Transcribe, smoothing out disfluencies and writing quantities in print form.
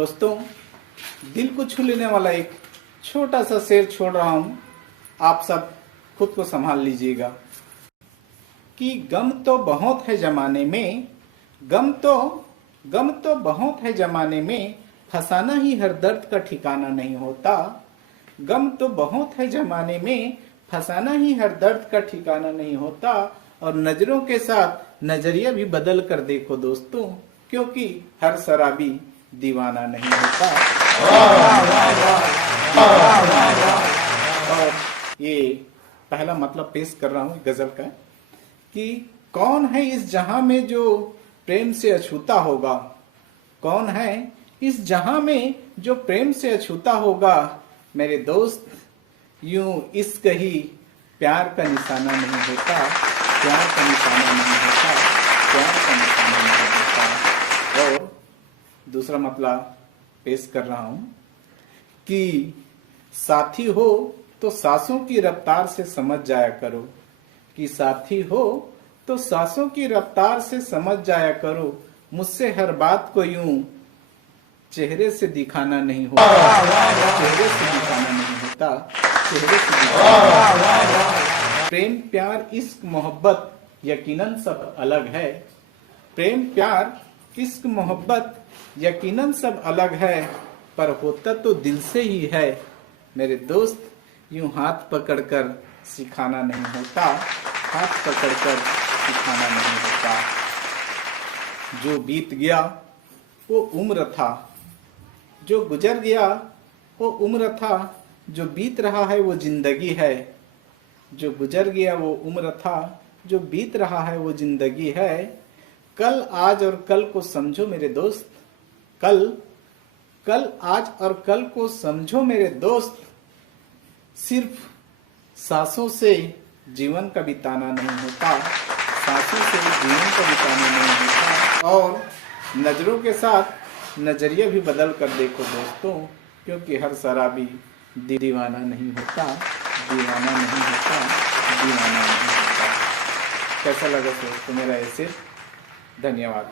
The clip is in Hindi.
दोस्तों, दिल को छू लेने वाला एक छोटा सा शेर छोड़ रहा हूं, आप सब खुद को संभाल लीजिएगा कि गम तो बहुत है जमाने में, गम तो बहुत है जमाने में, फसाना ही हर दर्द का ठिकाना नहीं होता। गम तो बहुत है जमाने में, फसाना ही हर दर्द का ठिकाना नहीं होता। और नजरों के साथ नजरिया भी बदल कर देखो दोस्तों, क्योंकि हर शराबी दीवाना नहीं होता। और ये पहला मतलब पेश कर रहा हूं गजल का कि कौन है इस जहां में जो प्रेम से अछूता होगा, कौन है इस जहां में जो प्रेम से अछूता होगा। मेरे दोस्त, यूं इश्क ही प्यार का निशाना नहीं होता, प्यार का निशाना नहीं होता, प्यार का निशाना नहीं होता। और दूसरा मतलब पेश कर रहा हूं कि साथी हो तो सांसों की रफ्तार से समझ जाया करो, कि साथी हो तो सांसों की रफ्तार से समझ जाया करो। मुझसे हर बात को यूं चेहरे से दिखाना नहीं होता, चेहरे से दिखाना नहीं होता, चेहरे से दिखाना। प्रेम प्यार इश्क मोहब्बत यकीनन सब अलग है, प्रेम प्यार इश्क मोहब्बत यकीनन सब अलग है, पर होता तो दिल से ही है। मेरे दोस्त, यूं हाथ पकड़कर सिखाना नहीं होता, हाथ पकड़कर सिखाना नहीं होता। जो बीत गया वो उम्र था, जो गुजर गया वो उम्र था, जो बीत रहा है वो जिंदगी है। जो गुजर गया वो उम्र था, जो बीत रहा है वो जिंदगी है। कल आज और कल को समझो मेरे दोस्त, कल आज और कल को समझो मेरे दोस्त। सिर्फ सांसों से जीवन का बिताना नहीं होता, सांसों से जीवन का बिताना नहीं होता। और नजरों के साथ नजरिया भी बदल कर देखो दोस्तों, क्योंकि हर शराबी दीवाना नहीं होता, दीवाना नहीं होता, दीवाना नहीं होता। कैसा लगा दोस्तों मेरा ऐसे? धन्यवाद।